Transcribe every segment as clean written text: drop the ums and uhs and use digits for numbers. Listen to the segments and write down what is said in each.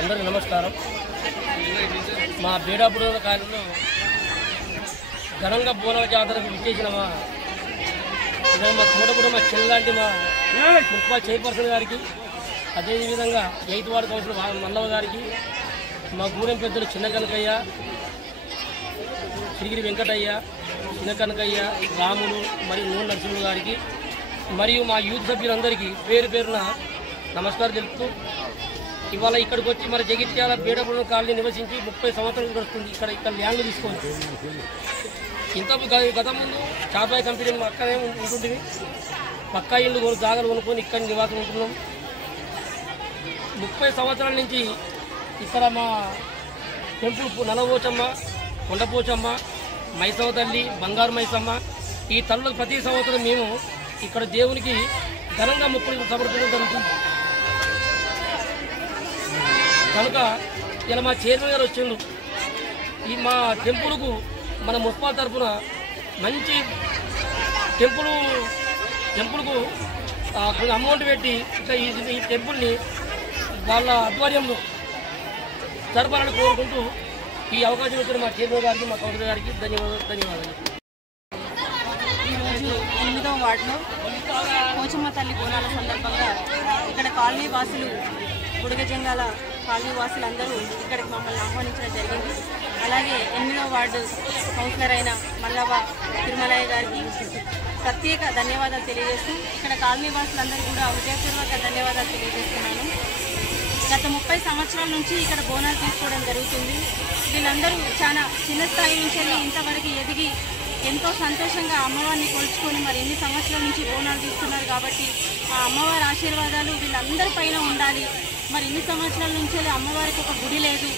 అందరికీ నమస్కారం. మా బేడాపుడు కాలంలో ఘనంగా బోనాల జాతరకు విచ్చేసిన మా తోటపూడ మా చెల్లాంటి మా మున్సిపల్ చైర్పర్సన్ గారికి, అదేవిధంగా 8వ వార్డు కౌన్సిలర్ మల్లవ గారికి, మా గూడెం పెద్దలు చిన్న కనకయ్య, శ్రీగిరి వెంకటయ్య, చిన్న కనకయ్య, రాములు మరియు నూనె నరసింహులు గారికి మరియు మా యూత్ సభ్యులందరికీ పేరు పేరున నమస్కారం తెలుపుతూ, ఇవాళ ఇక్కడికి వచ్చి మరి జగిత్యాల బేడపురం కాలనీ నివసించి 30 సంవత్సరాలు గడుస్తుంది. ఇక్కడ ల్యాండ్లు తీసుకోవచ్చు. ఇంత గత ముందు చాపాయి కంపెనీ అక్కడే ఉంటుంది. పక్కా ఇల్లు జాగాలు కొనుక్కొని ఇక్కడ నివాసం ఉంటున్నాం. 30 సంవత్సరాల నుంచి ఇక్కడ మా టెంపుల్ నలవోచమ్మ, కొండపోచమ్మ, మైసవ తల్లి, బంగారు మైసమ్మ, ఈ తల్లులకు ప్రతి సంవత్సరం మేము ఇక్కడ దేవునికి ఘనంగా మొక్కులు సమర్పించడం జరుగుతుంది. కనుక ఇలా మా చైర్మన్ గారు వచ్చిండు. ఈ మా టెంపుల్కు మన మున్సిపల్ తరఫున మంచి టెంపుల్కు కొంచెం అమౌంట్ పెట్టి ఇంకా ఈ టెంపుల్ని వాళ్ళ ఆధ్వర్యంలో జరపాలని కోరుకుంటూ ఈ అవకాశం ఇచ్చిన మా చైర్మన్ గారికి, మా కౌన్సిలర్ గారికి ధన్యవాదాలు. ఈరోజు 8వ వార్డులో పోచమ్మ తల్లి బోనాల సందర్భంగా ఇక్కడ కాలనీ వాసులు, బుడగజంగాల కాలనీ వాసులందరూ ఇక్కడికి మమ్మల్ని ఆహ్వానించడం జరిగింది. అలాగే 8వ వార్డు కౌన్సిలర్ అయిన మల్లవ తిరుమలయ్య గారికి ప్రత్యేక ధన్యవాదాలు తెలియజేస్తూ ఇక్కడ కాలనీ వాసులందరూ కూడా హృదయపూర్వక ధన్యవాదాలు తెలియజేస్తున్నాను. గత 30 సంవత్సరాల నుంచి ఇక్కడ బోనాలు తీసుకోవడం జరుగుతుంది. వీళ్ళందరూ చాలా చిన్న స్థాయి నుంచి ఇంతవరకు ఎదిగి ఎంతో సంతోషంగా అమ్మవారిని కొలుచుకొని మరి ఎన్ని సంవత్సరాల నుంచి బోనాలు తీస్తున్నారు. కాబట్టి ఆ అమ్మవారి ఆశీర్వాదాలు వీళ్ళందరి పైన ఉండాలి. మరి ఇన్ని సంవత్సరాల నుంచి అమ్మవారికి ఒక గుడి లేదు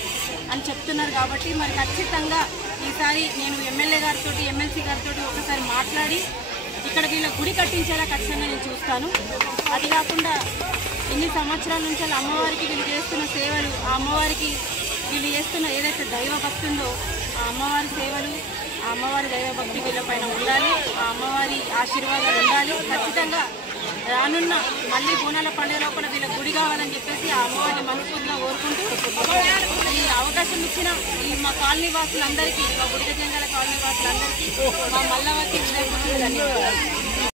అని చెప్తున్నారు. కాబట్టి మరి ఖచ్చితంగా ఈసారి నేను ఎమ్మెల్యే గారితో, ఎమ్మెల్సీ గారితో ఒకసారి మాట్లాడి ఇక్కడ వీళ్ళ గుడి కట్టించేలా ఖచ్చితంగా నేను చూస్తాను. అది కాకుండా ఇన్ని సంవత్సరాల నుంచి అమ్మవారికి వీళ్ళు చేస్తున్న సేవలు, ఆ అమ్మవారికి వీళ్ళు చేస్తున్న ఏదైతే దైవభక్తి ఉందో ఆ అమ్మవారి సేవలు, ఆ అమ్మవారి దైవభక్తి వీళ్ళపైన ఉండాలి. ఆ అమ్మవారి ఆశీర్వాదాలు ఉండాలి. ఖచ్చితంగా రానున్న మళ్ళీ బోనాల పండుగలో కూడా వీళ్ళ గుడి కావాలని చెప్పేసి ఆ అమ్మవారిని మనస్ఫూర్తిగా కోరుకుంటూ ఈ అవకాశం ఇచ్చిన ఈ మా కాలనీ వాసులందరికీ, మా బుడగజంగాల కాలనీ వాసులందరికీ, మా మల్లవకి ధన్యవాదాలు.